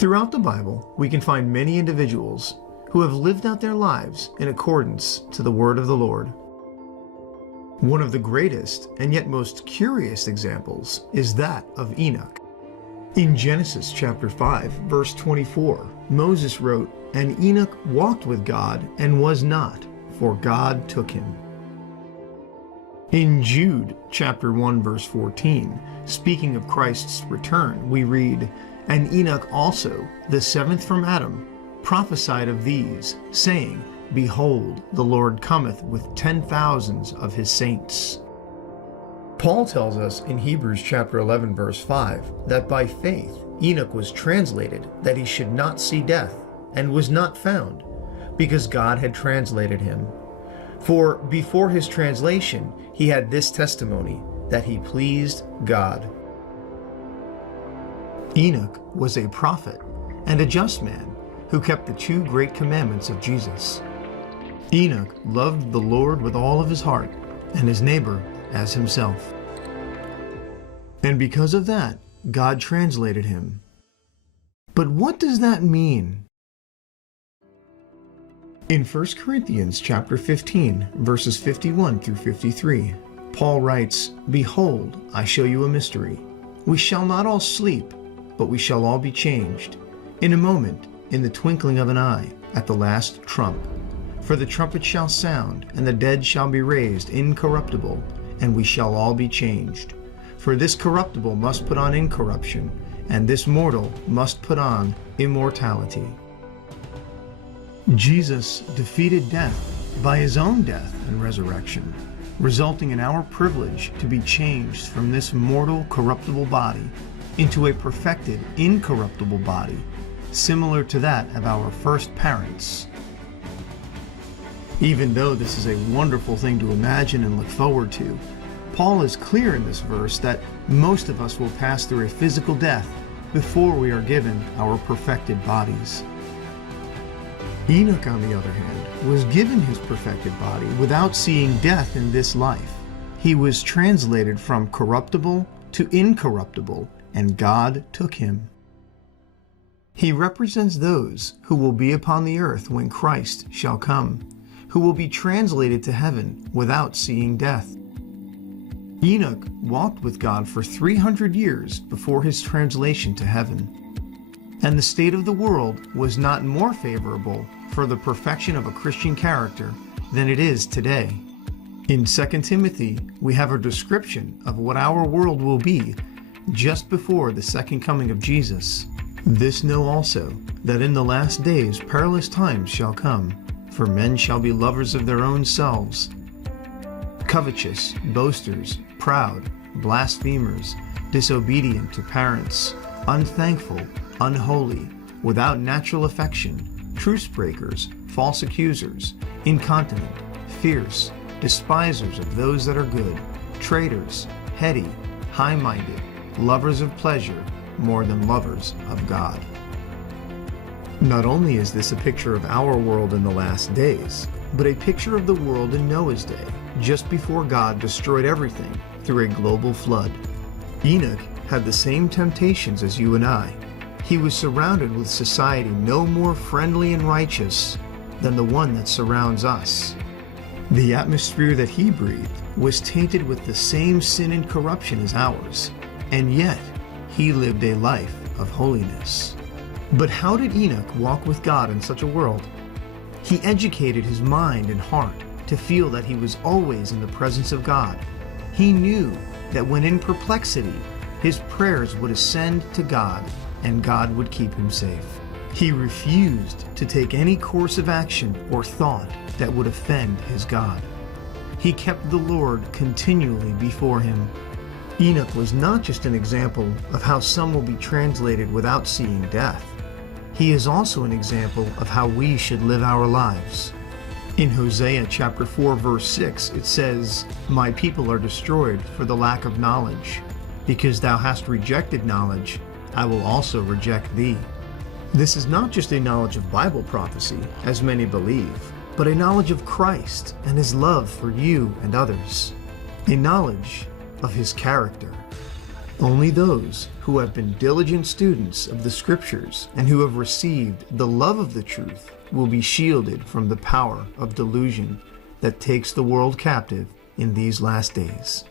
Throughout the Bible, we can find many individuals who have lived out their lives in accordance to the word of the Lord. One of the greatest and yet most curious examples is that of Enoch. In Genesis chapter 5, verse 24, Moses wrote, "And Enoch walked with God and was not, for God took him." In Jude chapter 1, verse 14, speaking of Christ's return, we read, "And Enoch also, the seventh from Adam, prophesied of these, saying, Behold, the Lord cometh with 10,000s of his saints." Paul tells us in Hebrews chapter 11, verse 5, that by faith Enoch was translated that he should not see death, and was not found, because God had translated him. For before his translation he had this testimony, that he pleased God. Enoch was a prophet and a just man who kept the two great commandments of Jesus. Enoch loved the Lord with all of his heart, and his neighbor as himself. And because of that, God translated him. But what does that mean? In 1 Corinthians chapter 15, verses 51 through 53, Paul writes, "Behold, I show you a mystery. We shall not all sleep, but we shall all be changed. In a moment, in the twinkling of an eye, at the last trump. For the trumpet shall sound, and the dead shall be raised incorruptible, and we shall all be changed. For this corruptible must put on incorruption, and this mortal must put on immortality." Jesus defeated death by his own death and resurrection, resulting in our privilege to be changed from this mortal, corruptible body into a perfected, incorruptible body, similar to that of our first parents. Even though this is a wonderful thing to imagine and look forward to, Paul is clear in this verse that most of us will pass through a physical death before we are given our perfected bodies. Enoch, on the other hand, was given his perfected body without seeing death in this life. He was translated from corruptible to incorruptible, and God took him. He represents those who will be upon the earth when Christ shall come, who will be translated to heaven without seeing death. Enoch walked with God for 300 years before his translation to heaven, and the state of the world was not more favorable for the perfection of a Christian character than it is today. In 2 Timothy, we have a description of what our world will be just before the second coming of Jesus. "This know also, that in the last days perilous times shall come, for men shall be lovers of their own selves, covetous, boasters, proud, blasphemers, disobedient to parents, unthankful, unholy, without natural affection, truce breakers, false accusers, incontinent, fierce, despisers of those that are good, traitors, heady, high-minded, lovers of pleasure more than lovers of God." Not only is this a picture of our world in the last days, but a picture of the world in Noah's day, just before God destroyed everything through a global flood. Enoch had the same temptations as you and I. He was surrounded with society no more friendly and righteous than the one that surrounds us. The atmosphere that he breathed was tainted with the same sin and corruption as ours, and yet he lived a life of holiness. But how did Enoch walk with God in such a world? He educated his mind and heart to feel that he was always in the presence of God. He knew that when in perplexity, his prayers would ascend to God, and God would keep him safe. He refused to take any course of action or thought that would offend his God. He kept the Lord continually before him. Enoch was not just an example of how some will be translated without seeing death. He is also an example of how we should live our lives. In Hosea chapter 4, verse 6, it says, "My people are destroyed for the lack of knowledge. Because thou hast rejected knowledge, I will also reject thee." This is not just a knowledge of Bible prophecy, as many believe, but a knowledge of Christ and his love for you and others. A knowledge of his character. Only those who have been diligent students of the Scriptures and who have received the love of the truth will be shielded from the power of delusion that takes the world captive in these last days.